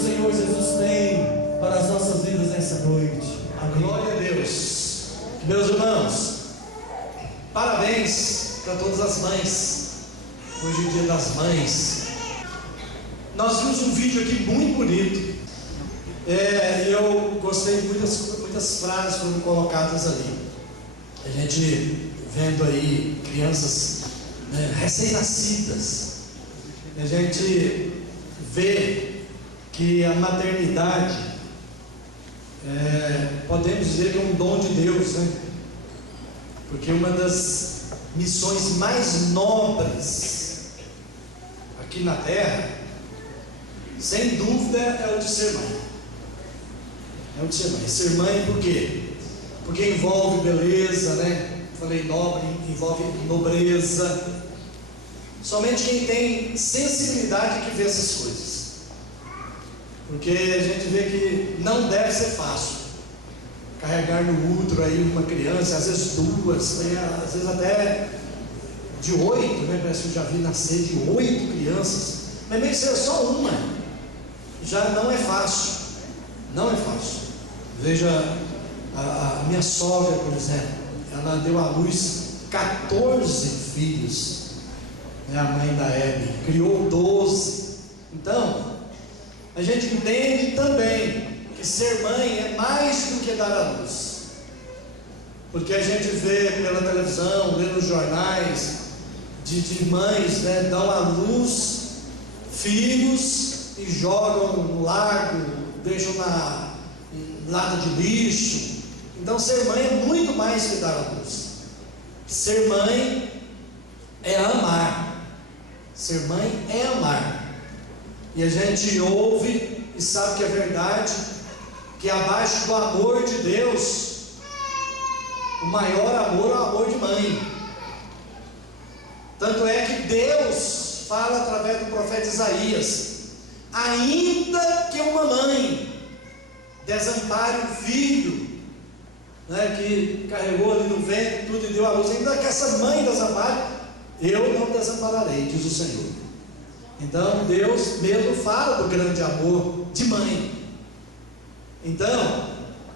o Senhor Jesus tem para as nossas vidas nessa noite. Amém. Glória a Deus. Meus irmãos, parabéns para todas as mães. Hoje é o Dia das Mães. Nós vimos um vídeo aqui muito bonito. E eu gostei de muitas frases que foram colocadas ali. A gente vendo aí crianças, né, recém-nascidas. A gente vê que a maternidade, podemos dizer que é um dom de Deus, né? Porque uma das missões mais nobres aqui na terra, sem dúvida, é o de ser mãe. É o de ser mãe. Ser mãe por quê? Porque envolve beleza, né? Falei nobre, envolve nobreza. Somente quem tem sensibilidade que vê essas coisas. Porque a gente vê que não deve ser fácil carregar no útero aí uma criança, às vezes duas, né? Às vezes até de 8, né? Parece que eu já vi nascer de 8 crianças, mas mesmo que seja só uma, já não é fácil. Não é fácil. Veja a minha sogra, por exemplo, ela deu à luz 14 filhos, né? A mãe da Hebe criou 12. Então a gente entende também que ser mãe é mais do que dar à luz, porque a gente vê pela televisão, lê nos jornais de mães, né, dão à luz filhos e jogam no lago, deixam na lata de lixo. Então ser mãe é muito mais que dar à luz. Ser mãe é amar. Ser mãe é amar. E a gente ouve e sabe que é verdade, que abaixo do amor de Deus, o maior amor é o amor de mãe. Tanto é que Deus fala através do profeta Isaías: ainda que uma mãe desampare o filho, né, que carregou ali no ventre tudo e deu à luz, ainda que essa mãe desampare, eu não desampararei, diz o Senhor. Então Deus mesmo fala do grande amor de mãe. Então,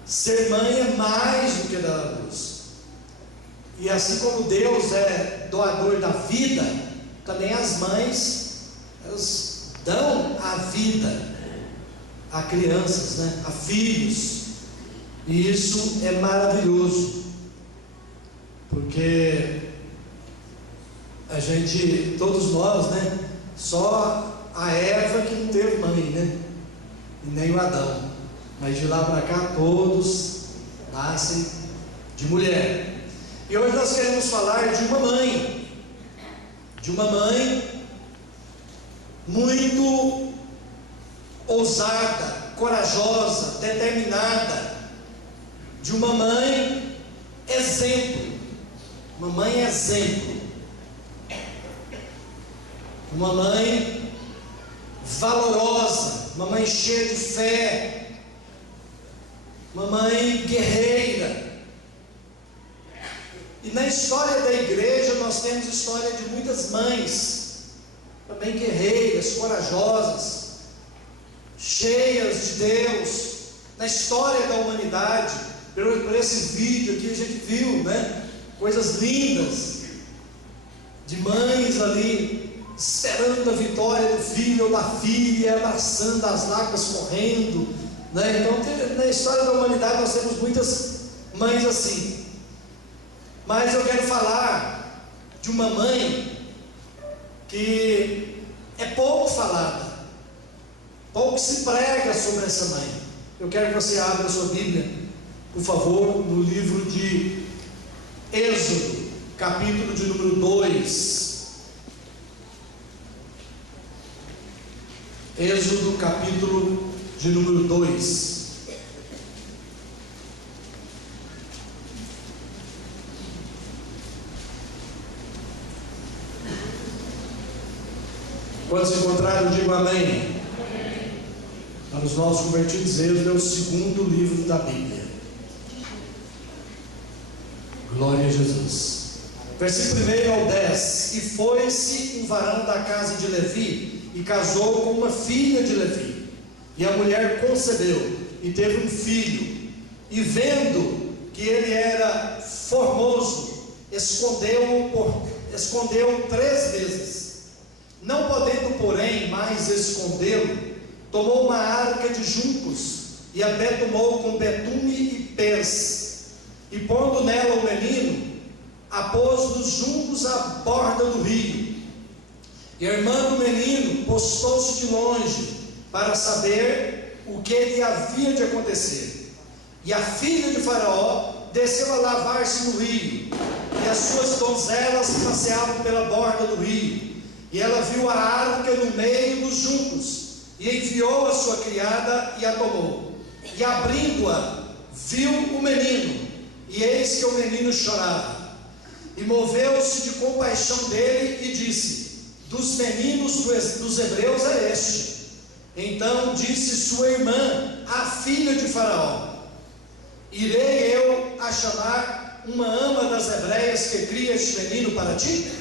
ser mãe é mais do que dar à luz. E assim como Deus é doador da vida, também as mães, elas dão a vida a crianças, né? A filhos. E isso é maravilhoso, porque a gente, todos nós, né? Só a Eva que não teve mãe, né? E nem o Adão. Mas de lá para cá todos nascem de mulher. E hoje nós queremos falar de uma mãe. De uma mãe muito ousada, corajosa, determinada. De uma mãe exemplo. Uma mãe exemplo. Uma mãe valorosa, uma mãe cheia de fé, uma mãe guerreira. E na história da igreja nós temos história de muitas mães, também guerreiras, corajosas, cheias de Deus. Na história da humanidade, por esse vídeo aqui a gente viu, né, coisas lindas, de mães ali esperando a vitória do filho ou da filha, abraçando as lágrimas, correndo, né? Então na história da humanidade nós temos muitas mães assim. Mas eu quero falar de uma mãe que é pouco falada, pouco se prega sobre essa mãe. Eu quero que você abra a sua Bíblia, por favor, no livro de Êxodo, capítulo de número 2. Êxodo, capítulo de número 2. Quando se encontrar, eu digo amém. Para os nossos convertidos, Êxodo é o segundo livro da Bíblia. Glória a Jesus. Versículo 1 ao 10. E foi-se um varão da casa de Levi, e casou com uma filha de Levi. E a mulher concebeu e teve um filho, e vendo que ele era formoso, escondeu 3 vezes. Não podendo, porém, mais escondê-lo, tomou uma arca de juncos e a betumou com betume e pés, e pondo nela o menino, a pôs nos juncos à borda do rio. E a irmã do menino postou-se de longe para saber o que lhe havia de acontecer. E a filha de Faraó desceu a lavar-se no rio, e as suas donzelas passeavam pela borda do rio. E ela viu a arca no meio dos juncos, e enviou a sua criada e a tomou. E abrindo-a, viu o menino, e eis que o menino chorava. E moveu-se de compaixão dele e disse: dos meninos dos hebreus é este. Então disse sua irmã, a filha de Faraó: irei eu a chamar uma ama das hebreias que cria este menino para ti?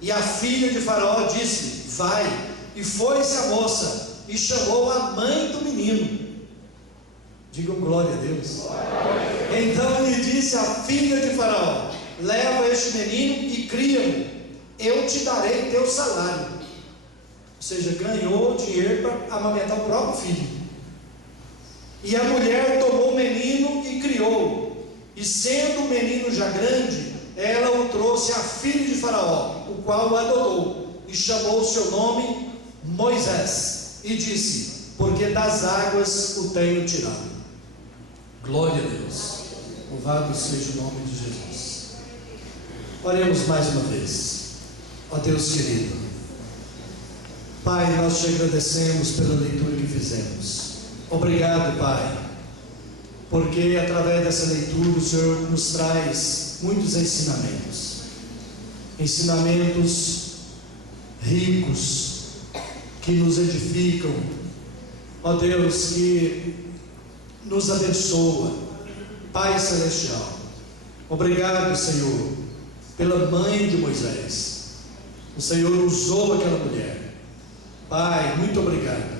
E a filha de Faraó disse: vai. E foi-se a moça e chamou a mãe do menino. Digam glória a Deus. Então lhe disse a filha de Faraó: leva este menino e cria-o, eu te darei teu salário. Ou seja, ganhou dinheiro para amamentar o próprio filho. E a mulher tomou o menino e criou-o, e sendo o menino já grande, ela o trouxe à filha de Faraó, o qual o adotou, e chamou o seu nome Moisés, e disse: porque das águas o tenho tirado. Glória a Deus, louvado seja o nome de Jesus. Oremos mais uma vez. Ó Deus querido, Pai, nós te agradecemos pela leitura que fizemos. Obrigado, Pai, porque através dessa leitura o Senhor nos traz muitos ensinamentos ricos, que nos edificam, ó Deus, que nos abençoa. Pai celestial, obrigado, Senhor, pela mãe de Moisés. O Senhor usou aquela mulher. Pai, muito obrigado.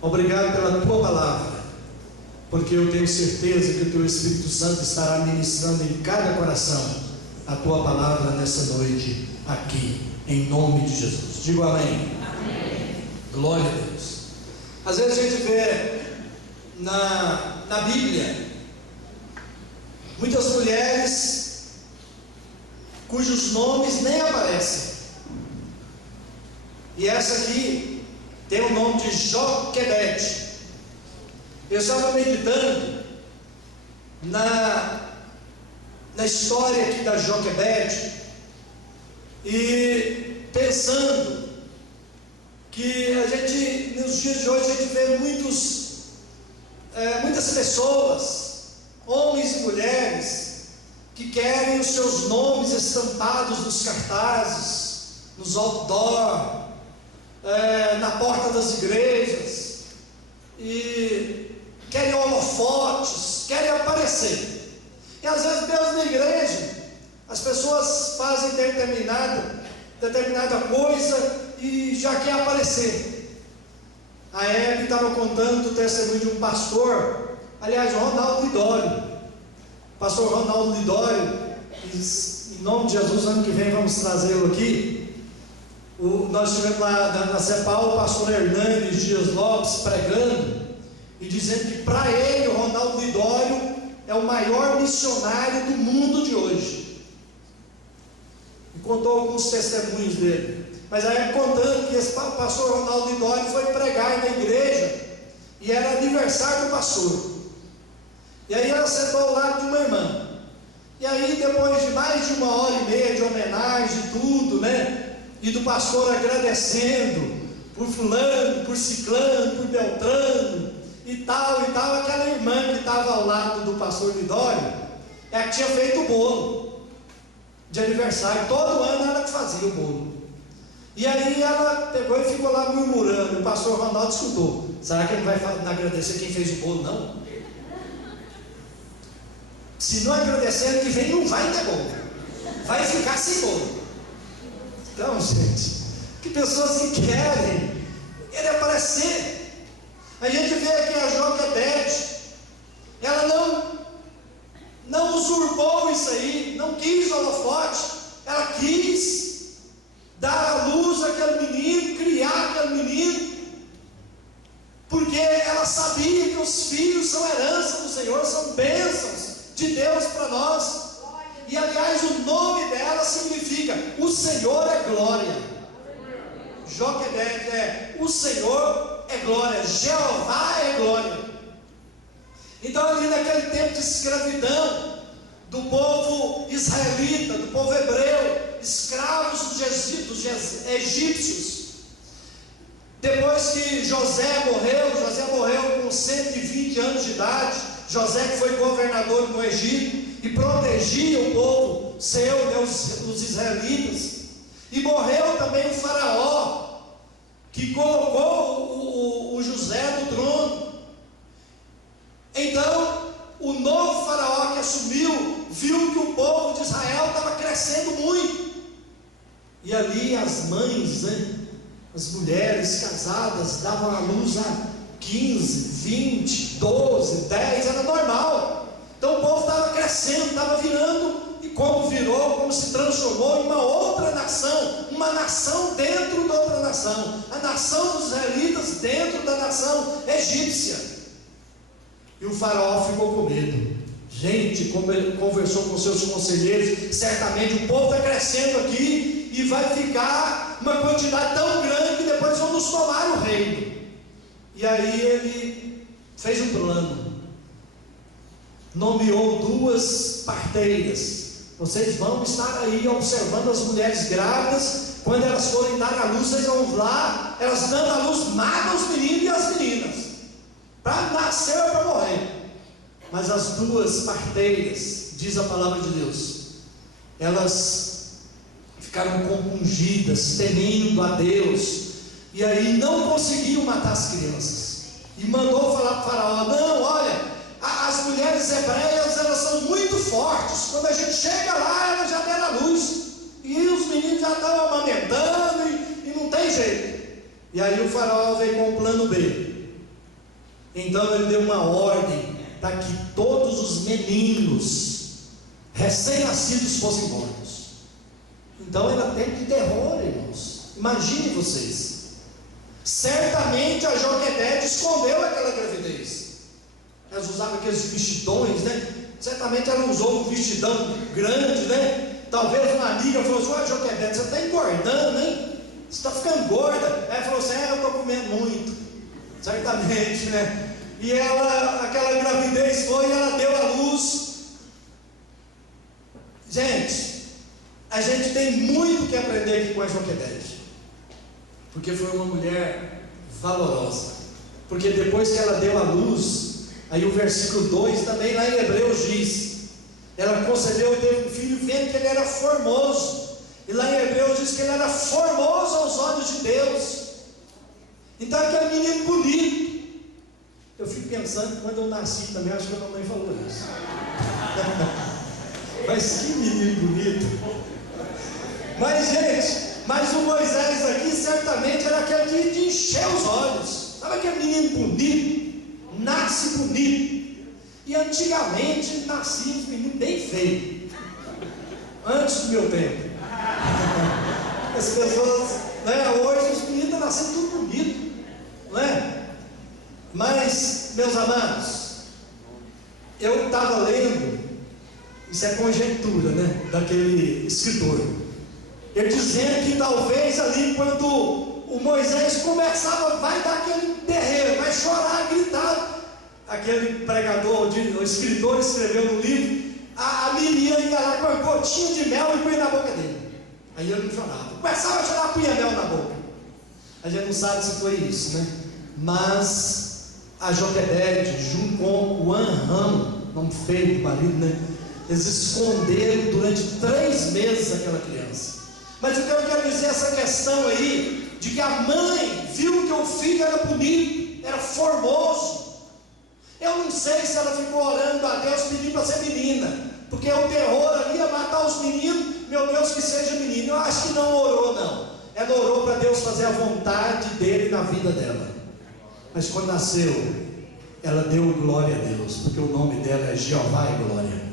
Obrigado pela tua palavra, porque eu tenho certeza que o teu Espírito Santo estará ministrando em cada coração a tua palavra nessa noite aqui, em nome de Jesus. Digo amém. Amém. Glória a Deus. Às vezes a gente vê na Bíblia muitas mulheres cujos nomes nem aparecem. E essa aqui tem o nome de Joquebede. Eu estava meditando na história aqui da Joquebede e pensando que nos dias de hoje a gente vê muitas pessoas, homens e mulheres, que querem os seus nomes estampados nos cartazes, nos outdoor, na porta das igrejas, e querem holofotes, querem aparecer. E às vezes mesmo na igreja as pessoas fazem determinada coisa e já quer aparecer. A Hebe estava contando o testemunho de um pastor, aliás, o Ronaldo Lidório. Pastor Ronaldo Lidório, em nome de Jesus, ano que vem vamos trazê-lo aqui. Nós estivemos lá na CEPAL, o pastor Hernandes Dias Lopes pregando e dizendo que para ele o Ronaldo Lidório é o maior missionário do mundo de hoje. E contou alguns testemunhos dele. Mas aí contando que esse pastor Ronaldo Lidório foi pregar na igreja e era aniversário do pastor. E aí ela sentou ao lado de uma irmã. E aí depois de mais de 1h30 de homenagem e tudo, né? E do pastor agradecendo por fulano, por ciclano, por beltrano e tal, aquela irmã que estava ao lado do pastor Lidório, é que tinha feito o bolo de aniversário. Todo ano ela que fazia o bolo. E aí ela pegou e ficou lá murmurando. O pastor Ronaldo escutou: será que ele vai agradecer quem fez o bolo? Não. Se não agradecer, ano que vem não vai ter bolo, vai ficar sem bolo. Então, gente, que pessoas que querem aparecer. A gente vê aqui a Joquebede, ela não usurpou isso aí, não quis holofote, ela quis dar à luz aquele menino, criar aquele menino, porque ela sabia que os filhos são herança do Senhor, são bênçãos de Deus para nós. E aliás, o nome dela significa: o Senhor é glória. Joquebede é: o Senhor é glória, Jeová é glória. Então, ali naquele tempo de escravidão do povo israelita, do povo hebreu, escravos dos egípcios, depois que José morreu com 120 anos de idade. José, que foi governador no Egito e protegia o povo seu, os israelitas. E morreu também o faraó, que colocou o José no trono. Então, o novo faraó que assumiu, viu que o povo de Israel estava crescendo muito. E ali as mães, as mulheres casadas, davam à luz a 15, 20, 12, 10, era normal. Então o povo estava crescendo, estava virando, e como se transformou em uma outra nação, uma nação dentro de outra nação, a nação dos israelitas dentro da nação egípcia. E o faraó ficou com medo. Gente, como ele conversou com seus conselheiros, certamente o povo está crescendo aqui e vai ficar uma quantidade tão grande que depois vão nos tomar o reino. E aí ele fez um plano, nomeou 2 parteiras. Vocês vão estar aí observando as mulheres grávidas. Quando elas forem dar à luz, vocês vão lá, elas dando à luz, matam os meninos e as meninas, para nascer ou para morrer. Mas as 2 parteiras, diz a palavra de Deus, elas ficaram compungidas, temendo a Deus, e aí não conseguiam matar as crianças, e mandou falar para o faraó: não, olha, as mulheres hebreias, elas são muito fortes, quando a gente chega lá, elas já deram a luz, e os meninos já estão amamentando, e não tem jeito. E aí o faraó veio com o plano B. Então ele deu uma ordem para que todos os meninos recém-nascidos fossem mortos. Então era tempo de terror, irmãos. Imagine vocês. Certamente a Joquebede escondeu aquela gravidez. Elas usavam aqueles vestidões, Certamente ela usou um vestidão grande, Talvez uma amiga falou assim: olha, Joquebede, você está engordando, Você está ficando gorda. Ela falou assim: eu estou comendo muito. Certamente, E aquela gravidez foi, e ela deu à luz. Gente, a gente tem muito que aprender aqui com a Joquebede, porque foi uma mulher valorosa. Porque depois que ela deu à luz, aí o versículo 2 também lá em Hebreus diz: ela concebeu e teve um filho, vendo que ele era formoso. E lá em Hebreus diz que ele era formoso aos olhos de Deus. Então aquele menino bonito. Eu fico pensando, quando eu nasci também, acho que a mamãe falou isso. Mas que menino bonito. Mas gente, o Moisés aqui certamente era aquele de encher os olhos. Sabe aquele menino bonito? Nasce bonito. E antigamente nasciam os meninos bem feios. Antes do meu tempo. As pessoas, hoje os meninos estão nascendo tudo bonito, Mas, meus amados, eu estava lendo, isso é conjectura, daquele escritor, ele dizendo que talvez ali, quando o Moisés começava, vai dar aquele berreiro, vai chorar, gritar. Aquele pregador, o escritor escreveu no livro, a Miriam ia lá com uma gotinha de mel e põe na boca dele. Aí ele não chorava, começava a chorar, punha mel na boca. A gente não sabe se foi isso, Mas a Joquebede, junto com o Anram, nome feio do marido, eles esconderam durante 3 meses aquela criança. Mas o que eu quero dizer é essa questão aí, de que a mãe viu que o filho era bonito, era formoso. Eu não sei se ela ficou orando a Deus pedindo para ser menina, porque o terror ali ia matar os meninos. Meu Deus, que seja menino. Eu acho que não orou, não. Ela orou para Deus fazer a vontade dele na vida dela. Mas quando nasceu, ela deu glória a Deus, porque o nome dela é Jeová e Glória.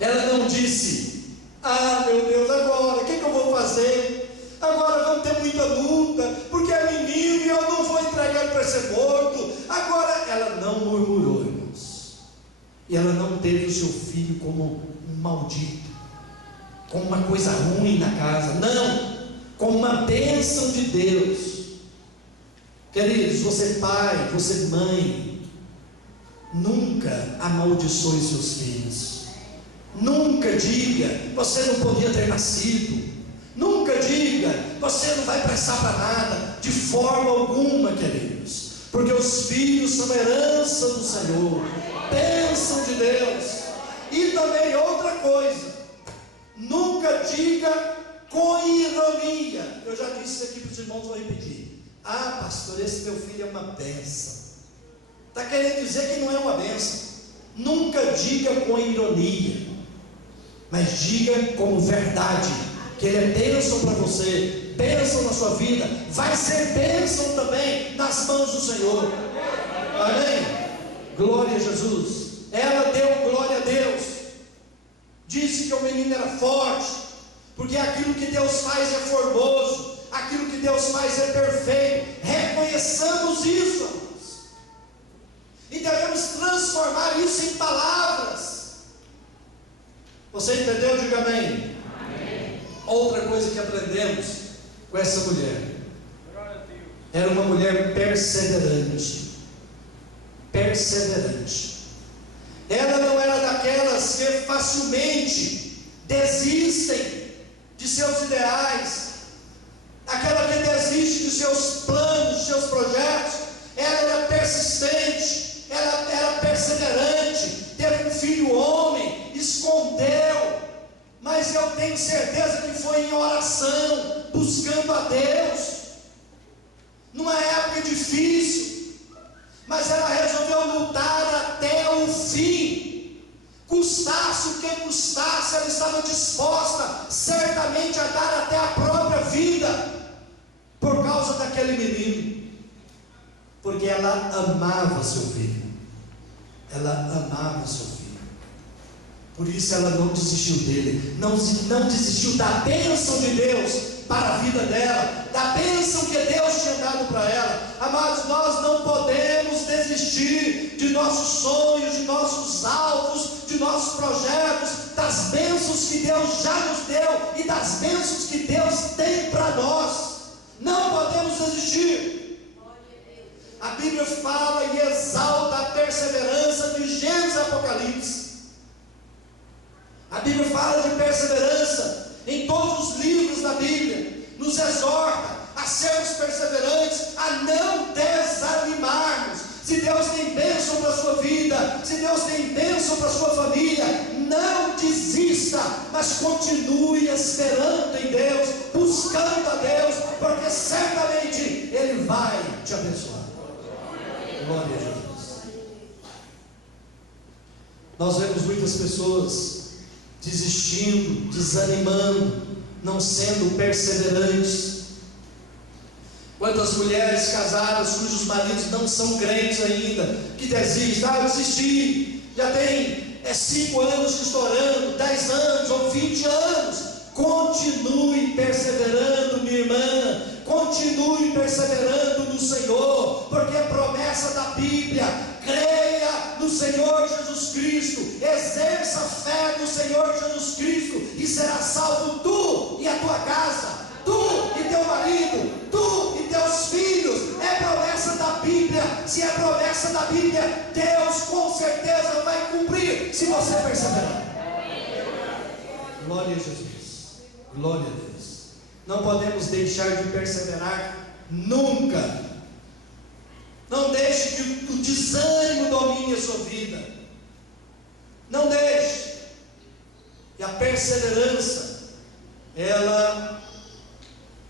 Ela não disse: ah, meu Deus, agora, o que eu vou fazer? Agora vamos ter muita luta, porque é menino e eu não vou entregar para ser morto. Agora, ela não murmurou, irmãos. E ela não teve o seu filho como um maldito, como uma coisa ruim na casa. Não, como uma bênção de Deus. Queridos, você pai, você mãe, nunca amaldiçoe seus filhos. Nunca diga: você não podia ter nascido. Nunca diga: você não vai prestar para nada. De forma alguma, queridos, porque os filhos são herança do Senhor, bênção de Deus. E também outra coisa: nunca diga com ironia. Eu já disse isso aqui para os irmãos, vou repetir. Ah, pastor, esse meu filho é uma bênção. Está querendo dizer que não é uma bênção. Nunca diga com ironia, mas diga como verdade, que ele é bênção para você, bênção na sua vida, vai ser bênção também nas mãos do Senhor. Amém? Glória a Jesus. Ela deu glória a Deus, disse que o menino era forte, porque aquilo que Deus faz é formoso, aquilo que Deus faz é perfeito. Reconheçamos isso, irmãos, e devemos transformar isso em palavras. Você entendeu? Diga amém. Amém. Outra coisa que aprendemos com essa mulher: era uma mulher perseverante. Perseverante. Ela não era daquelas que facilmente desistem de seus ideais, aquela que desiste de seus planos, de seus projetos. Ela era persistente, ela era perseverante. Teve um filho homem, escondeu, mas eu tenho certeza que foi em oração, buscando a Deus, numa época difícil, mas ela resolveu lutar até o fim, custasse o que custasse. Ela estava disposta certamente a dar até a própria vida, por causa daquele menino, porque ela amava seu filho. Ela amava seu filho. Por isso ela não desistiu dele, não desistiu da bênção de Deus para a vida dela, da bênção que Deus tinha dado para ela. Amados, nós não podemos desistir de nossos sonhos, de nossos alvos, de nossos projetos, das bênçãos que Deus já nos deu e das bênçãos que Deus tem para nós. Não podemos desistir. A Bíblia fala e exalta a perseverança de Gênesis e Apocalipse. A Bíblia fala de perseverança em todos os livros da Bíblia, nos exorta a sermos perseverantes, a não desanimarmos. Se Deus tem bênção para a sua vida, se Deus tem bênção para a sua família, não desista, mas continue esperando em Deus, buscando a Deus, porque certamente Ele vai te abençoar. Glória a Jesus. Nós vemos muitas pessoas desistindo, desanimando, não sendo perseverantes. Quantas mulheres casadas cujos maridos não são crentes ainda, que desistem: eu desisti, já tem 5 anos que estou orando, 10 anos ou 20 anos. Continue perseverando, minha irmã, continue perseverando no Senhor, porque é promessa da Bíblia. Creia no Senhor Jesus Cristo, exerça a fé no Senhor Jesus Cristo, e será salvo tu e a tua casa, tu e teu marido, tu e teus filhos. É promessa da Bíblia. Se é promessa da Bíblia, Deus com certeza vai cumprir, se você perseverar. Glória a Jesus. Glória a Deus. Não podemos deixar de perseverar nunca. Não deixe que o desânimo domine a sua vida. Não deixe. E a perseverança, ela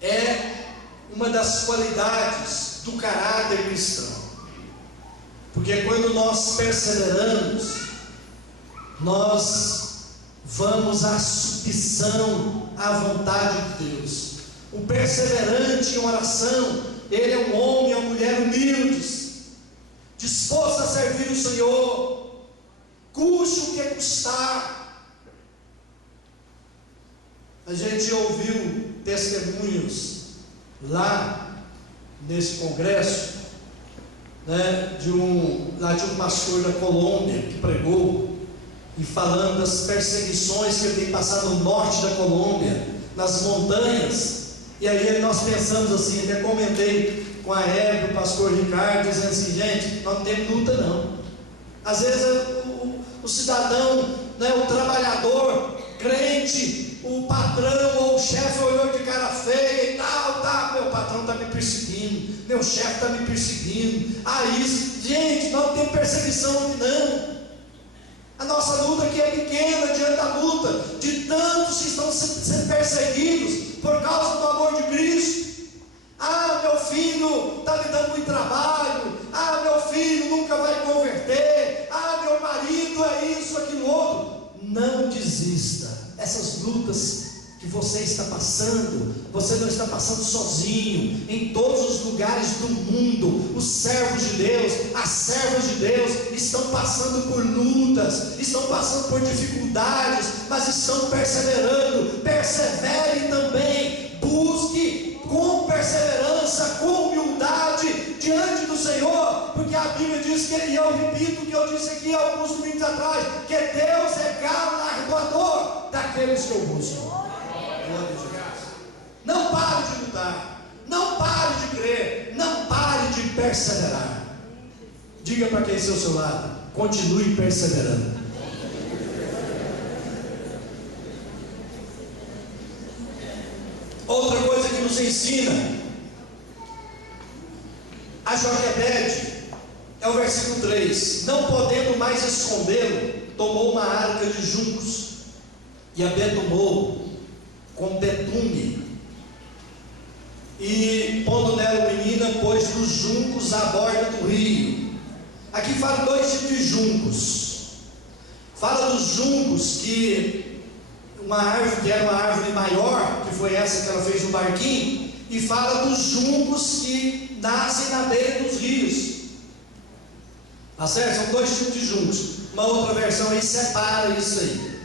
é uma das qualidades do caráter cristão. Porque quando nós perseveramos, nós vamos à submissão à vontade de Deus. O perseverante em oração ele é um homem e uma mulher humildes, dispostos a servir o Senhor, custe o que custar. A gente ouviu testemunhos lá nesse congresso, né, de um pastor da Colômbia que pregou, e falando das perseguições que ele tem passado no norte da Colômbia, nas montanhas. E aí nós pensamos assim, até comentei com a Eva, o pastor Ricardo, dizendo assim: gente, nós não temos luta não. Às vezes o cidadão, né, o trabalhador, crente, o patrão ou o chefe olhou de cara feia e tal, tá, meu patrão está me perseguindo, meu chefe está me perseguindo, isso, gente, nós não temos perseguição aqui não. A nossa luta aqui é pequena diante da luta de tantos que estão sendo perseguidos por causa do amor de Cristo. Meu filho está me dando muito trabalho, meu filho nunca vai converter, meu marido é isso, aquilo outro. Não desista. Essas lutas que você está passando, você não está passando sozinho. Em todos os lugares do mundo, os servos de Deus, as servas de Deus estão passando por lutas, estão passando por dificuldades, mas estão perseverando. Persevere também, busque com perseverança, com humildade diante do Senhor, porque a Bíblia diz que, e eu repito o que eu disse aqui há alguns domingos atrás, que Deus é galardoador daqueles que o buscam. Não pare de lutar, não pare de crer, não pare de perseverar. Diga para quem está ao seu lado: continue perseverando. Outra coisa que nos ensina a Joquebede é o versículo 3: não podendo mais escondê-lo, tomou uma arca de juncos e a betumou com betume, e pondo nela o menino, pôs dos juncos à borda do rio. Aqui fala dois tipos de juncos. Fala dos juncos, que uma árvore que era uma árvore maior, que foi essa que ela fez no barquinho, e fala dos juncos que nascem na beira dos rios. Tá certo? São dois tipos de juncos. Uma outra versão aí separa isso aí.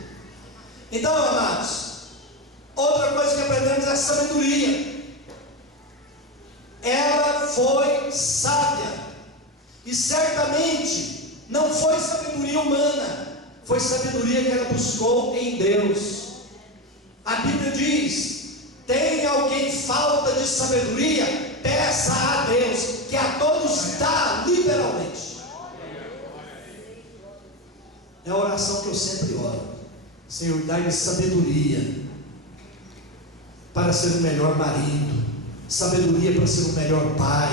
Então, amados, outra coisa que aprendemos é a sabedoria. Ela foi sábia, e certamente não foi sabedoria humana, foi sabedoria que ela buscou em Deus. A Bíblia diz: tem alguém falta de sabedoria? Peça a Deus, que a todos dá liberalmente. É a oração que eu sempre oro: Senhor, dai-me sabedoria para ser o melhor marido, sabedoria para ser o melhor pai,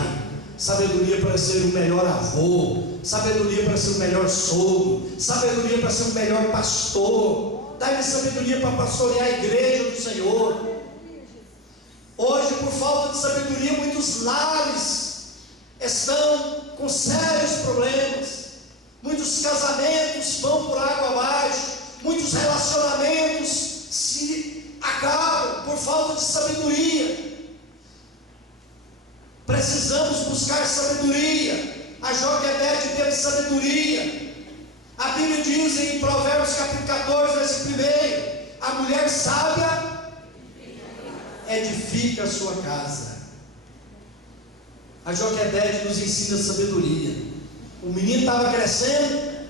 sabedoria para ser o melhor avô, sabedoria para ser o melhor sogro, sabedoria para ser o melhor pastor. Dá-me sabedoria para pastorear a igreja do Senhor. Hoje, por falta de sabedoria, muitos lares estão com sérios problemas, muitos casamentos vão por água abaixo, muitos relacionamentos se acabam por falta de sabedoria. Precisamos buscar sabedoria. A Joquebede teve sabedoria. A Bíblia diz em Provérbios capítulo 14, versículo 1: a mulher sábia edifica a sua casa. A Joquebede nos ensina sabedoria. O menino estava crescendo,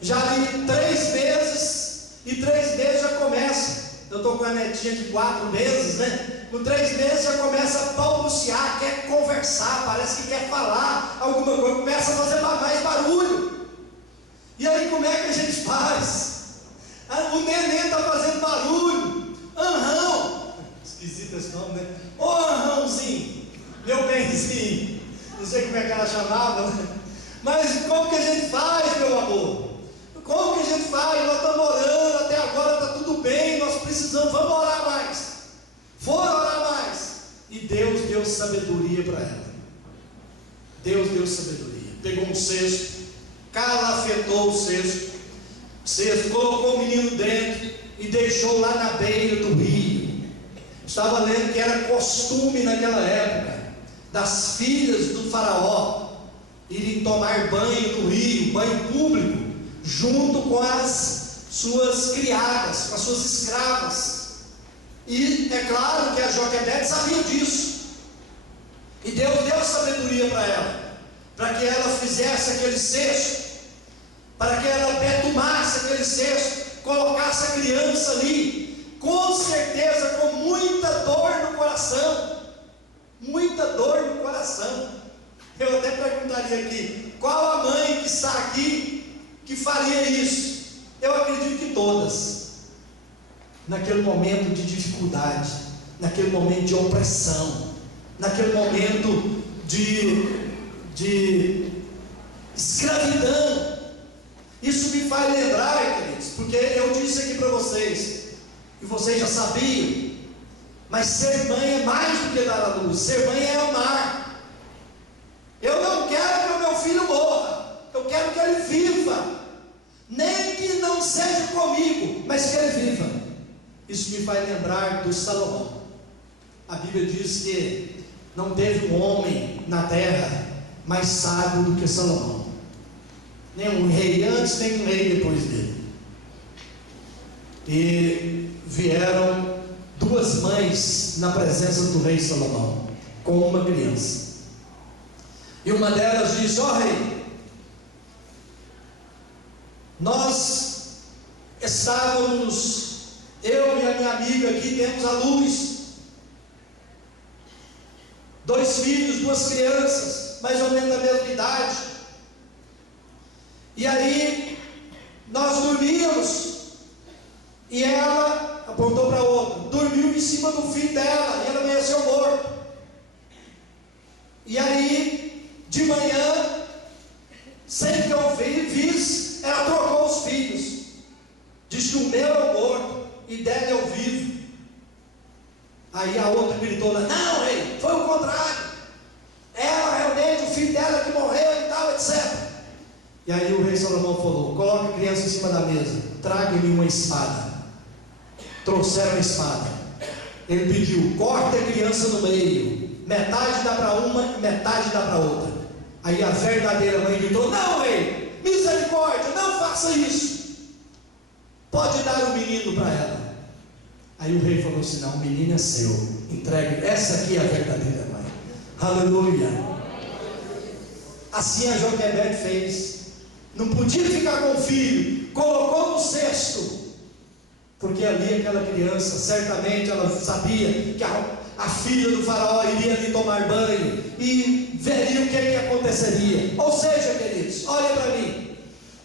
já ali 3 meses, e 3 meses já começa. Eu estou com a netinha de 4 meses, né? Com 3 meses já começa a balbuciar, quer conversar, parece que quer falar alguma coisa, começa a fazer mais barulho. E aí como é que a gente faz? O neném está fazendo barulho. Anrão, esquisito esse nome, né? Ô Anrãozinho, meu benzinho, não sei como é que ela chamava, né? Mas como que a gente faz, meu amor? Como que a gente faz? Nós estamos orando, até agora está tudo bem, nós precisamos, vamos orar mais. Foram orar mais, e Deus deu sabedoria para ela. Deus deu sabedoria. Pegou um cesto, calafetou o cesto, colocou o menino dentro e deixou lá na beira do rio. Estava lendo que era costume naquela época das filhas do faraó irem tomar banho no rio, banho público, junto com as suas criadas, com as suas escravas. E é claro que a Joquebede sabia disso, e Deus deu sabedoria para ela, para que ela fizesse aquele cesto, para que ela betumasse aquele cesto, colocasse a criança ali, com certeza com muita dor no coração, muita dor no coração. Eu até perguntaria aqui, qual a mãe que está aqui que faria isso? Eu acredito que todas. Naquele momento de dificuldade, naquele momento de opressão, naquele momento de escravidão. Isso me faz lembrar, queridos, porque eu disse aqui para vocês, e vocês já sabiam, mas ser mãe é mais do que dar a luz. Ser mãe é amar. Eu não quero que o meu filho morra, eu quero que ele viva, nem que não seja comigo, mas que ele viva. Isso me faz lembrar do Salomão. A Bíblia diz que não teve um homem na terra mais sábio do que Salomão. Nem um rei antes, nem um rei depois dele. E vieram duas mães na presença do rei Salomão, com uma criança. E uma delas disse: ó rei, nós estávamos, eu e a minha amiga aqui, temos a luz, 2 filhos, 2 crianças, mais ou menos da mesma idade. E aí nós dormíamos, e ela apontou para outra, dormiu em cima do filho dela, e ela amanheceu morto. E aí de manhã, sem que eu visse, ela trocou os filhos, disse que o meu é o morto e dela é o vivo. Aí a outra gritou lá: não, rei, foi o contrário, ela realmente, o filho dela que morreu e tal, etc. E aí o rei Salomão falou: coloque a criança em cima da mesa, traga-lhe uma espada. Trouxeram a espada. Ele pediu: corte a criança no meio, metade dá para uma, metade dá para outra. Aí a verdadeira mãe gritou: não, rei, misericórdia, não faça isso, pode dar o menino para ela. Aí o rei falou assim: não, o menino é seu, entregue, essa aqui é a verdadeira mãe. Aleluia. Assim a Joquebede fez. Não podia ficar com o filho, colocou no cesto, porque ali aquela criança, certamente ela sabia que a filha do faraó iria ali tomar banho e veria o que aconteceria. Ou seja, queridos, olha para mim,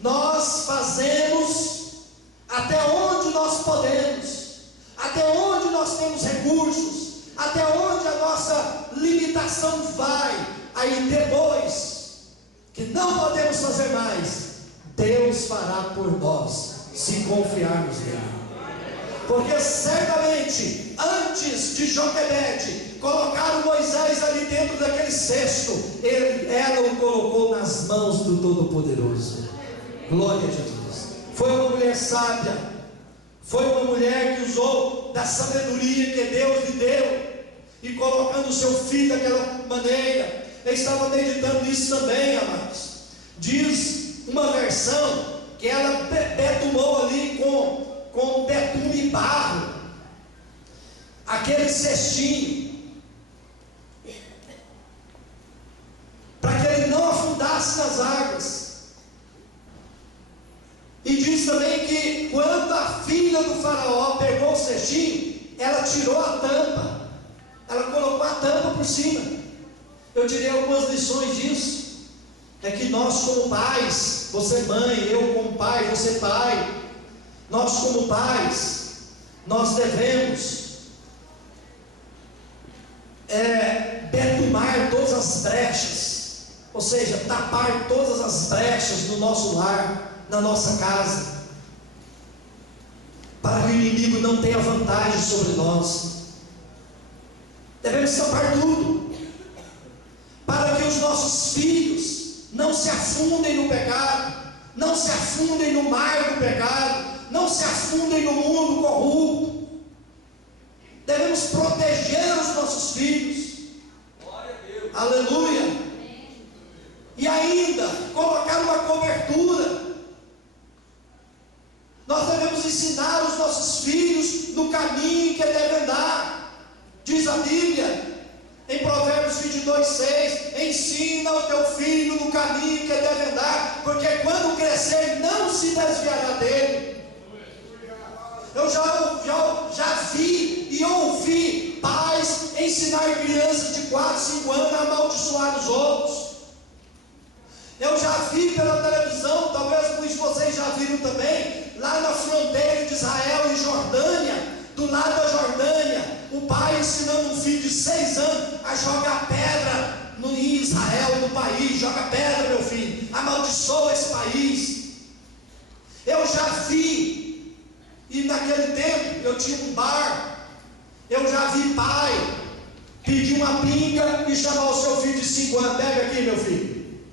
nós fazemos até onde nós podemos, até onde nós temos recursos, até onde a nossa limitação vai. Aí depois que não podemos fazer mais, Deus fará por nós, se confiarmos nele. Porque certamente, antes de Joquebede colocar o Moisés ali dentro daquele cesto, ela o colocou nas mãos do Todo-Poderoso. Glória a Jesus. Foi uma mulher sábia, foi uma mulher que usou da sabedoria que Deus lhe deu, e colocando o seu filho daquela maneira. Eu estava meditando nisso também, amados. Diz uma versão que ela betumou ali com betume e barro aquele cestinho, para que ele não afundasse nas águas. E diz também que quando a filha do faraó pegou o cestinho, ela tirou a tampa, ela colocou a tampa por cima. Eu tirei algumas lições disso. É que nós como pais, você mãe, eu como pai, você pai, nós como pais, nós devemos betumar todas as brechas, ou seja, tapar todas as brechas no nosso lar, na nossa casa, para que o inimigo não tenha vantagem sobre nós. Devemos tapar tudo, para que os nossos filhos não se afundem no pecado, não se afundem no mar do pecado, não se afundem no mundo corrupto. Devemos proteger os nossos filhos. Aleluia. E ainda colocar uma cobertura. Nós devemos ensinar os nossos filhos no caminho que devem andar. Diz a Bíblia em Provérbios 22:6: ensina o teu filho no caminho que deve andar, porque quando crescer não se desviará dele. Eu já vi e ouvi pais ensinar crianças de 4, 5 anos a amaldiçoar os outros. Eu já vi pela televisão, talvez muitos de vocês já viram também, lá na fronteira de Israel e Jordânia, do lado da Jordânia, o pai ensinando um filho de 6 anos a jogar pedra em Israel, no país. Joga pedra, meu filho, amaldiçoa esse país. Eu já vi, e naquele tempo eu tinha um bar, eu já vi pai pedir uma pinga e chamar o seu filho de 5 anos: pega aqui, meu filho.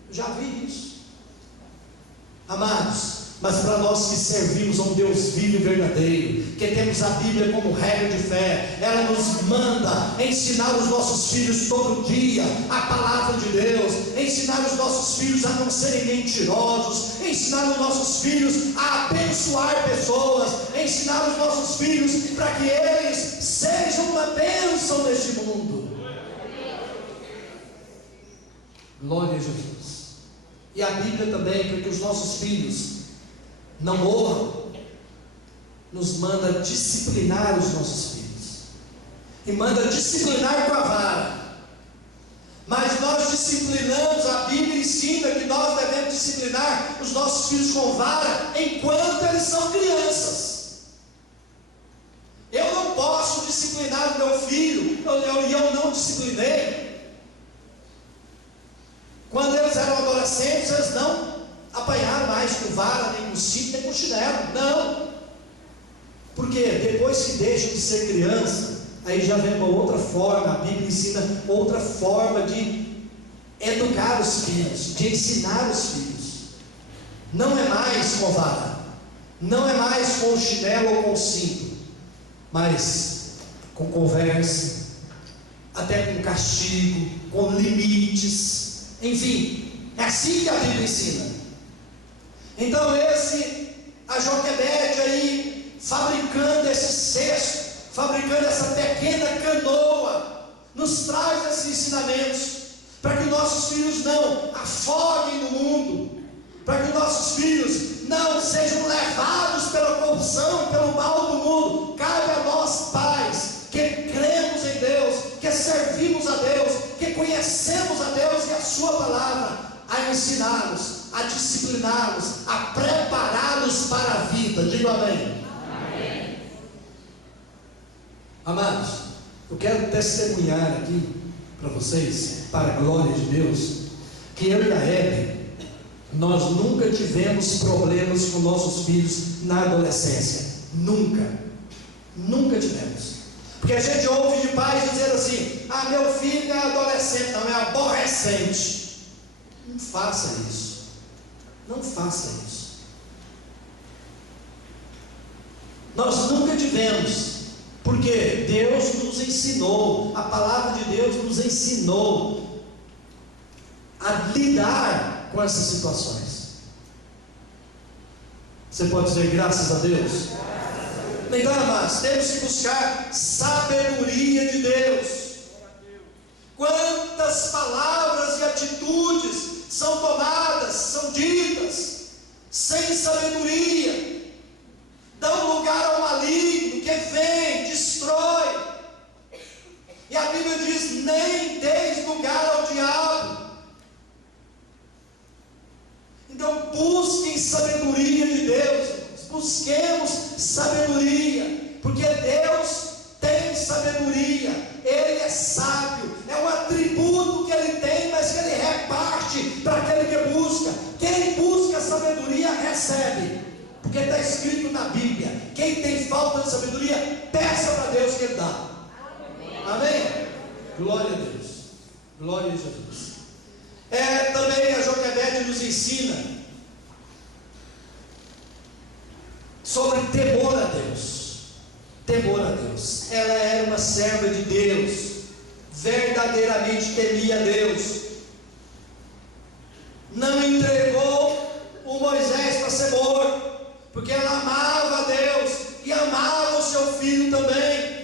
Eu já vi isso, amados. Mas para nós que servimos a um Deus vivo e verdadeiro, que temos a Bíblia como regra de fé, ela nos manda ensinar os nossos filhos todo dia a palavra de Deus, ensinar os nossos filhos a não serem mentirosos, ensinar os nossos filhos a abençoar pessoas, ensinar os nossos filhos para que eles sejam uma bênção neste mundo. Glória a Jesus. E a Bíblia também, para que os nossos filhos não morram, nos manda disciplinar os nossos filhos, e manda disciplinar com a vara. Mas nós disciplinamos, a Bíblia ensina que nós devemos disciplinar os nossos filhos com vara enquanto eles são crianças. Eu não posso disciplinar o meu filho, e eu não disciplinei. Quando eles eram adolescentes, eles não apanharam mais com vara, nem com cinto, nem com chinelo. Não. Porque depois que deixam de ser criança, aí já vem uma outra forma. A Bíblia ensina outra forma de educar os filhos, de ensinar os filhos. Não é mais com vara, não é mais com o chinelo ou com o cinto, mas com conversa, até com castigo, com limites. Enfim, é assim que a Bíblia ensina. Então a Joquebede aí, fabricando esse cesto, fabricando essa pequena canoa, nos traz esses ensinamentos, para que nossos filhos não afoguem no mundo, para que nossos filhos não sejam levados pela corrupção e pelo mal do mundo. Cabe a nós, pais, que cremos em Deus, que servimos a Deus, que conhecemos a Deus e a sua palavra, a ensiná-los, a discipliná-los, a prepará-los para a vida. Diga amém. Amém. Amados, eu quero testemunhar aqui para vocês, para a glória de Deus, que eu e a Hebe, nós nunca tivemos problemas com nossos filhos na adolescência. Nunca tivemos. Porque a gente ouve de pais dizer assim: ah, meu filho não é adolescente, não, é aborrecente. Não faça isso. Não faça isso. Nós nunca tivemos, porque Deus nos ensinou, a palavra de Deus nos ensinou a lidar com essas situações. Você pode dizer graças a Deus? Então, amados, temos que buscar sabedoria de Deus. Quantas palavras e atitudes são tomadas, são ditas sem sabedoria, dão lugar ao maligno que vem, destrói. E a Bíblia diz: nem deis lugar ao diabo. Então busquem sabedoria de Deus, busquemos sabedoria, porque Deus tem sabedoria, Ele é sábio, é um atributo que Ele tem, mas que Ele reparte para aquele que busca. Quem busca sabedoria recebe, porque está escrito na Bíblia: quem tem falta de sabedoria, peça para Deus que Ele dá. Amém? Glória a Deus, glória a Jesus. Também a Joquebede nos ensina sobre temor a Deus. Temor a Deus. Ela era uma serva de Deus, verdadeiramente temia Deus, não entregou o Moisés para ser morto, porque ela amava a Deus e amava o seu filho também.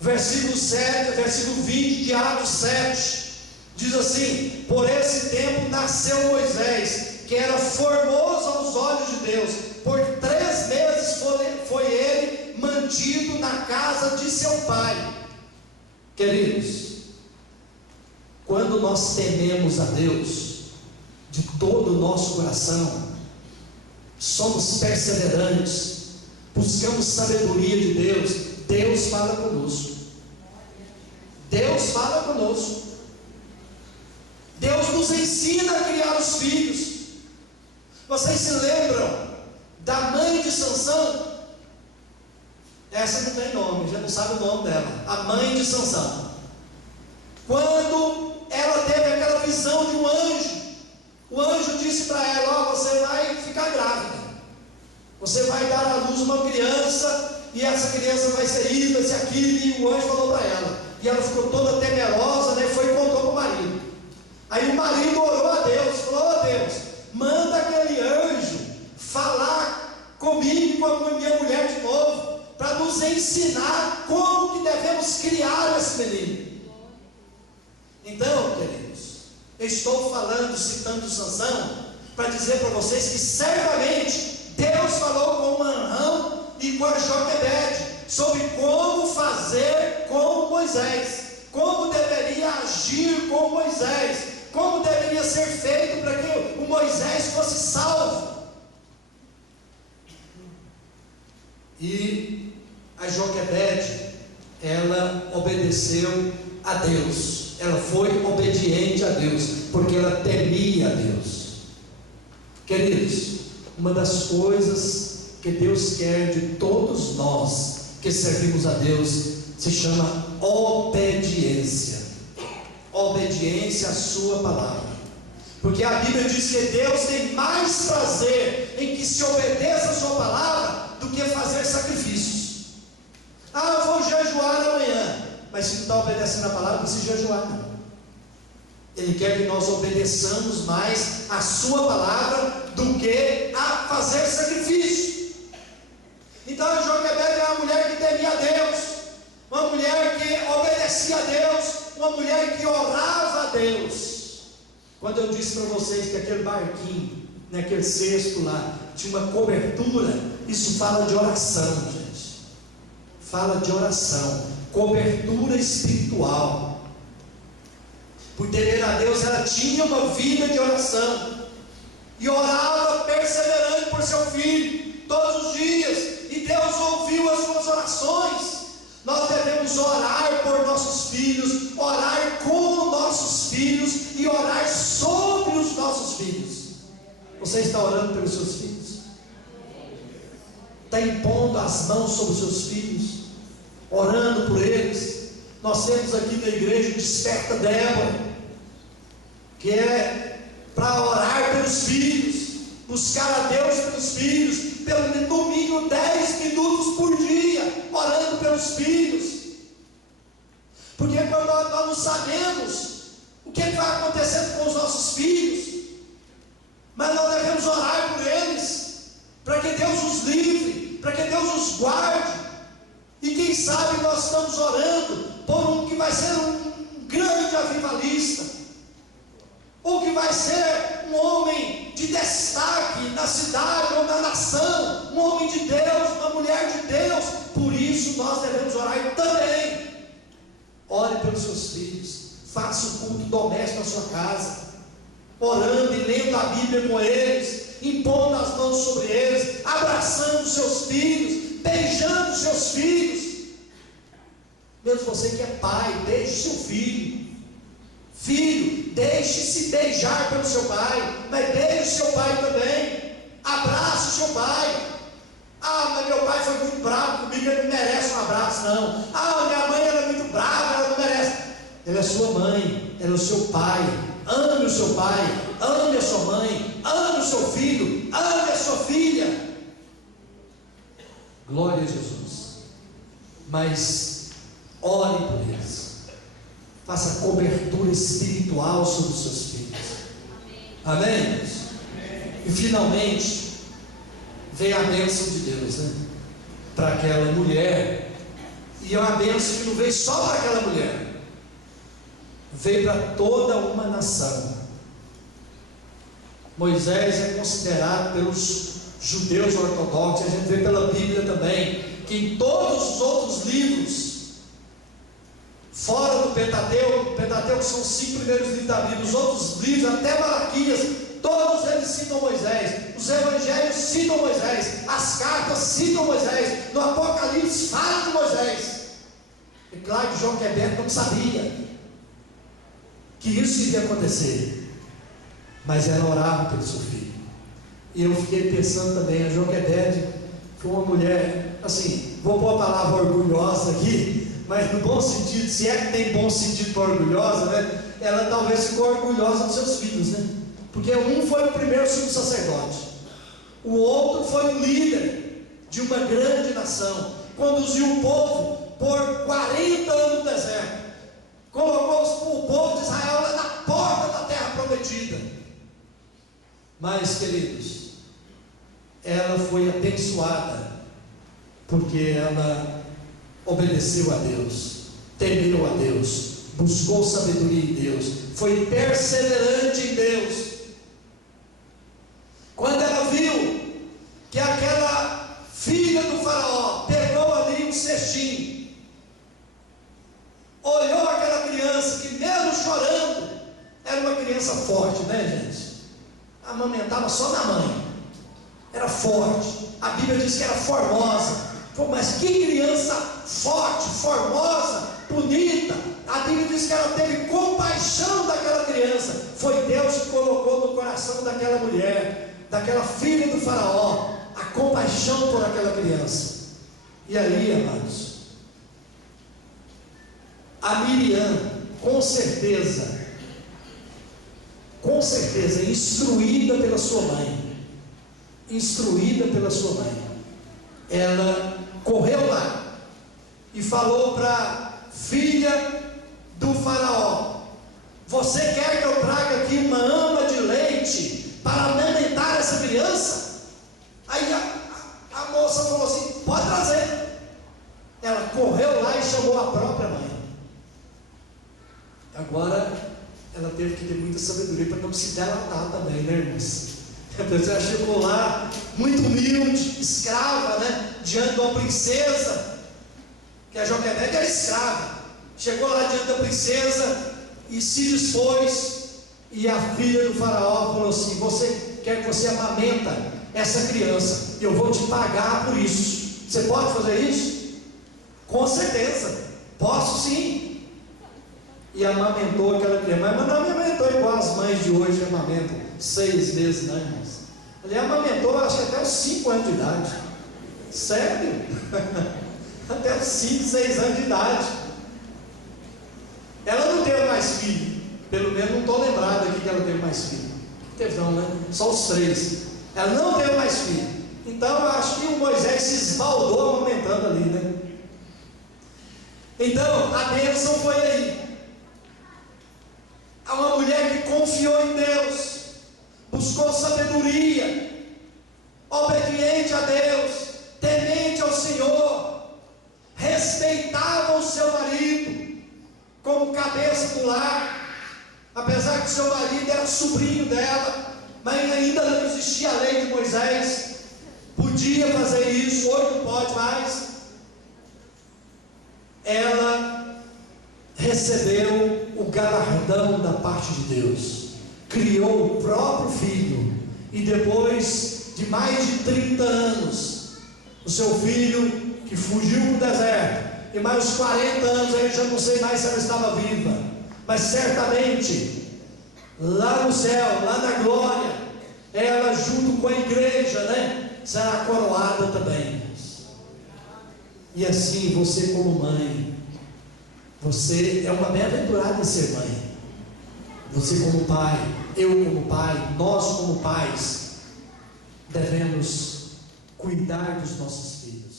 Versículo 20 de Atos 7, diz assim: por esse tempo nasceu Moisés, que era formoso aos olhos de Deus. Por 3 meses foi ele mantido na casa de seu pai. Queridos, quando nós tememos a Deus de todo o nosso coração, somos perseverantes, buscamos sabedoria de Deus, Deus fala conosco. Deus fala conosco. Deus nos ensina a criar os filhos. Vocês se lembram da mãe de Sansão? Essa não tem nome, já não sabe o nome dela. A mãe de Sansão. Quando ela teve aquela visão de um anjo, o anjo disse para ela: ó, você vai ficar grávida, você vai dar à luz uma criança, e essa criança vai ser isso, vai ser aquilo. E o anjo falou para ela, e ela ficou toda temerosa, né? Foi e contou para o marido. Aí o marido orou a Deus, falou: ó Deus, manda aquele anjo falar comigo e com a minha mulher de novo, para nos ensinar como que devemos criar esse menino. Então, queridos, eu estou falando, citando Sansão, para dizer para vocês que certamente Deus falou com Anrão e com a Joquebede sobre como fazer com Moisés, como deveria agir com Moisés, como deveria ser feito para que o Moisés fosse salvo. E a Joquebede, ela obedeceu a Deus, ela foi obediente a Deus, porque ela temia a Deus. Queridos, uma das coisas que Deus quer de todos nós que servimos a Deus se chama obediência. Obediência à sua palavra, porque a Bíblia diz que Deus tem mais prazer em que se obedeça a sua palavra do que fazer sacrifícios. Ah, eu vou jejuar amanhã, mas se não está obedecendo a palavra, não precisa jejuar não. Ele quer que nós obedeçamos mais a sua palavra do que a fazer sacrifício. Então a Joquebede era uma mulher que temia a Deus, uma mulher que obedecia a Deus, uma mulher que orava a Deus. Quando eu disse para vocês que aquele barquinho, naquele cesto lá, tinha uma cobertura, isso fala de oração, gente. Fala de oração, cobertura espiritual. Por temer a Deus, ela tinha uma vida de oração, e orava perseverante por seu filho, todos os dias, e Deus ouviu as suas orações. Nós devemos orar por nossos filhos, orar com nossos filhos, e orar sobre os nossos filhos. Você está orando pelos seus filhos? Está impondo as mãos sobre os seus filhos, orando por eles? Nós temos aqui na igreja Desperta Débora, que é para orar pelos filhos, buscar a Deus pelos filhos, no mínimo 10 minutos por dia, orando pelos filhos. Porque quando nós não sabemos o que vai acontecendo com os nossos filhos, mas nós devemos orar por eles, para que Deus os livre, para que Deus os guarde. E quem sabe nós estamos orando por um que vai ser um grande avivalista, ou que vai ser um homem de destaque na cidade ou na nação, um homem de Deus, uma mulher de Deus. Por isso nós devemos orar também. Ore pelos seus filhos, faça o culto doméstico na sua casa, orando e lendo a Bíblia com eles, impondo as mãos sobre eles, abraçando seus filhos, beijando seus filhos. Mesmo você que é pai, deixe seu filho. Filho, deixe-se beijar pelo seu pai, mas beije seu pai também, abrace seu pai. Ah, mas meu pai foi muito bravo comigo, ele não merece um abraço, não. Ah, minha mãe era muito brava, ela não merece. Ela é sua mãe, ela é o seu pai. Ame o seu pai, ame a sua mãe, ame o seu filho, ame a sua filha. Glória a Jesus. mas ore por eles. Faça cobertura espiritual sobre os seus filhos. Amém? E finalmente veio a bênção de Deus, né? Para aquela mulher. E é uma bênção que não veio só para aquela mulher, veio para toda uma nação. Moisés é considerado pelos judeus ortodoxos, a gente vê pela Bíblia também, que em todos os outros livros, fora do Pentateuco são 5 primeiros livros da Bíblia, os outros livros, até Malaquias, todos eles citam Moisés, os evangelhos citam Moisés, as cartas citam Moisés, no Apocalipse fala de Moisés. É claro que Joquebed não sabia que isso iria acontecer, mas ela orava pelo seu filho. E eu fiquei pensando também, a Joquebed foi uma mulher, assim, vou pôr a palavra orgulhosa aqui, mas no bom sentido, se é que tem bom sentido para orgulhosa, né? Ela talvez ficou orgulhosa dos seus filhos, né? Porque um foi o primeiro sumo sacerdote, o outro foi o líder de uma grande nação, conduziu o povo por 40 anos no deserto, colocou o povo de Israel lá na porta da terra prometida. Mas, queridos, ela foi abençoada porque ela obedeceu a Deus, temeu a Deus, buscou sabedoria em Deus, foi perseverante em Deus. Quando ela viu que aquela filha do faraó pegou ali um cestinho, olhou aquela criança que mesmo chorando, era uma criança forte, né, gente? Amamentava só na mãe, era forte, a Bíblia diz que era formosa. Pô, mas que criança forte, formosa, bonita. A Bíblia diz que ela teve compaixão daquela criança. Foi Deus que colocou no coração daquela mulher, daquela filha do faraó, a compaixão por aquela criança. E aí, amados, a Miriam, com certeza, instruída pela sua mãe, ela correu lá e falou para a filha do faraó: você quer que eu traga aqui uma ama de leite para amamentar essa criança? Aí a moça falou assim: pode trazer. Ela correu lá e chamou a própria mãe. Agora ela teve que ter muita sabedoria para não se delatar também, né, irmãos? A pessoa chegou lá muito humilde, escrava, né, diante de uma princesa, que a Joquebed era escrava. Chegou lá diante da princesa e se dispôs, e a filha do faraó falou assim: você quer que você amamenta essa criança, eu vou te pagar por isso. Você pode fazer isso? Com certeza, posso sim. E amamentou aquela criança, mas não amamentou igual as mães de hoje amamentam 6 meses, né, irmãos? Ele amamentou, acho que até os 5 anos de idade. Sério? Até os 5, 6 anos de idade. Ela não teve mais filho, pelo menos não estou lembrado aqui que ela teve mais filho. Teve não, né? Só os 3. Ela não teve mais filho. Então eu acho que o Moisés se esbaldou amamentando ali, né? Então a bênção foi aí. Há uma mulher que confiou em Deus, buscou sabedoria, obediente a Deus, temente ao Senhor, respeitava o seu marido como cabeça do lar, apesar que seu marido era sobrinho dela, mas ainda não existia a lei de Moisés, podia fazer isso, hoje não pode mais. Ela recebeu o galardão da parte de Deus, criou o próprio filho, e depois de mais de 30 anos, o seu filho que fugiu para o deserto, e mais uns 40 anos, aí eu já não sei mais se ela estava viva, mas certamente, lá no céu, lá na glória, ela junto com a igreja, né, será coroada também. E assim, você como mãe, você é uma bem-aventurada em ser mãe. Você como pai, eu como pai, nós como pais, devemos cuidar dos nossos filhos.